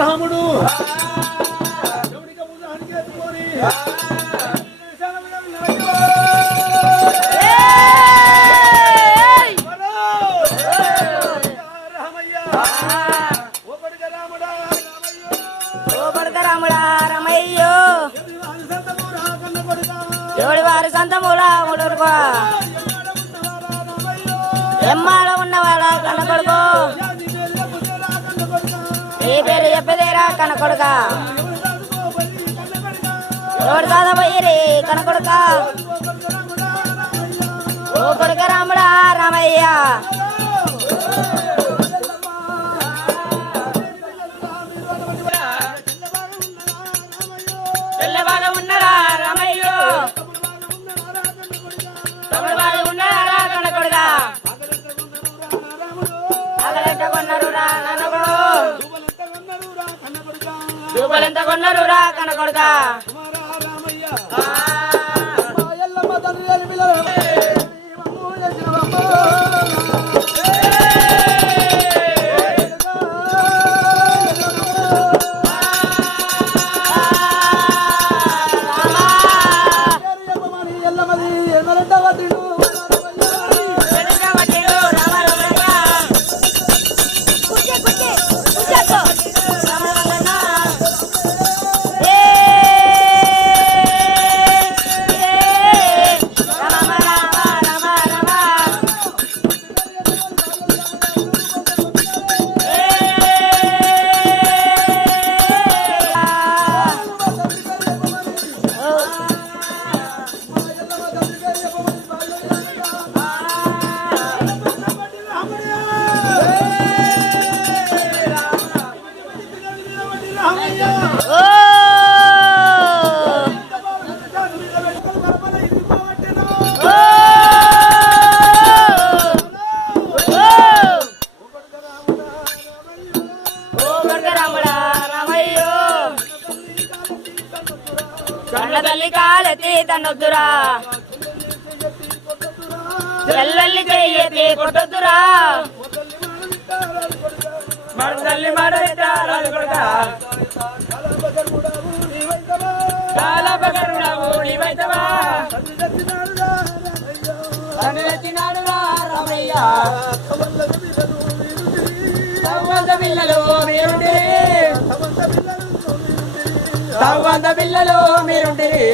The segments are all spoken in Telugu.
రాముడు ఎమ్మాలో ఉన్నవాళ్ళ కనకొడుకు నీ పేరు చెప్పదేరా కనకొడుక ఎవరు చదవయ్యరి కనకొడుక ఓ కొడుక రాముడా రామయ్య తెల్లవాడు ఉన్నారా రామయ్యో తమిళవాడు ఉన్నారా కనకొడుక అగలెంట కొన్నారు రా కనకొడు రూపాయలెంత కొన్నారు రా కనకొడుక కళ్ళ తల్లి కాలెత్తి తన్నొద్దురా చెల్లెల్లి చెయ్యెత్తి కొట్టొద్దురా మన తల్లి మాట రాదు కొడుక చాలా బగరుడావు నీవైతవా తల్లి తెచ్చినాడు రామయ్య సవ్వంత పిల్లలు మీరుండిరి సవ్వంత పిల్లలు మీరుండిరి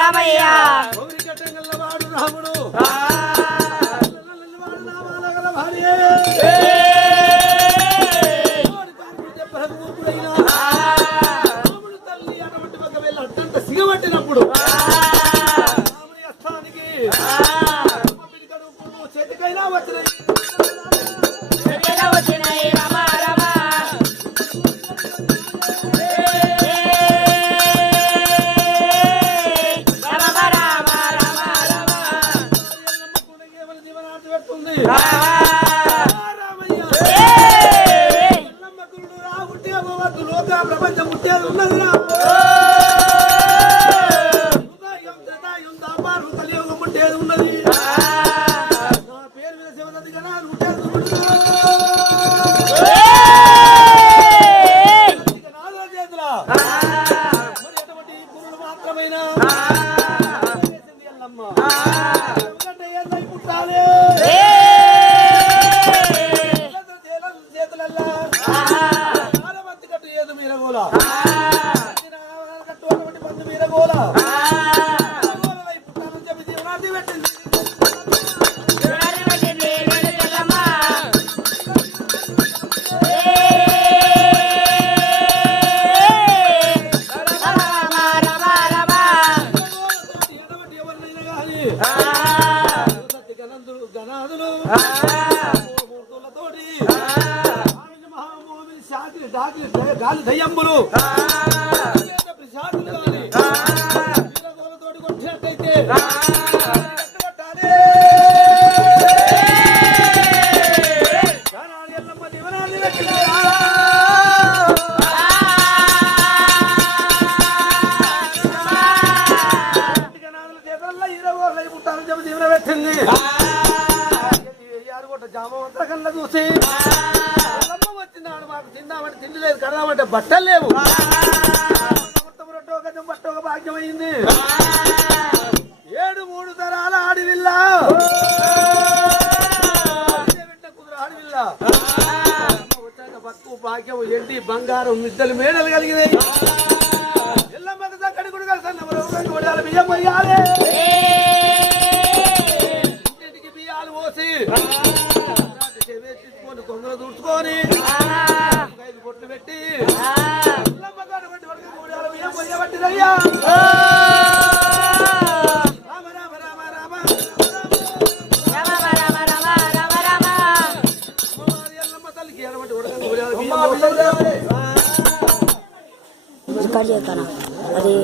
రామయ్య సిగబట్టినప్పుడు చేతికైనా వచ్చినాయి రామ రామ జీవనార్థి పెడుతుంది ప్రపంచం ముట్టేది ఉన్నదిరా కలియుగం ముట్టేది ఉన్నది పేరు మీద శివనది కదా ముట్టేది చేతులా మరి ఎటువంటి గురువులు మాత్రమైన పుట్టాలి చేతులల్లా కట్టు బంధు మీద గోల పుట్టాలని చెప్పి జీవనార్థి పెట్టింది గణాదులు మూర్తులతోటి మహామోమి శాఖలు గాలి దయ్యంబులు శాఖలు గాలి తోటి కొట్టినట్టయితే ఎల్లమ్మ జీవనాన్ని గణాదుల చేతుల్లో ఈరగోళ్ళ పుట్టాలని చెప్పి జీవన పెట్టింది జామంతా కళ్ళ చూసి వచ్చినాడు మాకు తిందామంటే తిండి లేదు కడదామంటే బట్టలు లేవు గజం బట్ట ఒక భాగ్యమైంది 7 తరాల ఆడివిల్ల కుదురు ఆడివిల్ల వచ్చాక బతుకు భాగ్యం ఏంటి బంగారం మిద్దలు మేడలు కలిగినాయి ఎల్లమ్మకి చక్కటి గుడి కలిసి బియ్యం పోయాలి ఇంటింటికి బియ్యాలు పోసి తీసుకొని కొంగలు దూడ్చుకొని 5 బొట్లు పెట్టి ఎల్లమ్మ గారు బియ్యం పోయబట్టిరయ్యా రికార్డ్ చేస్తానా అది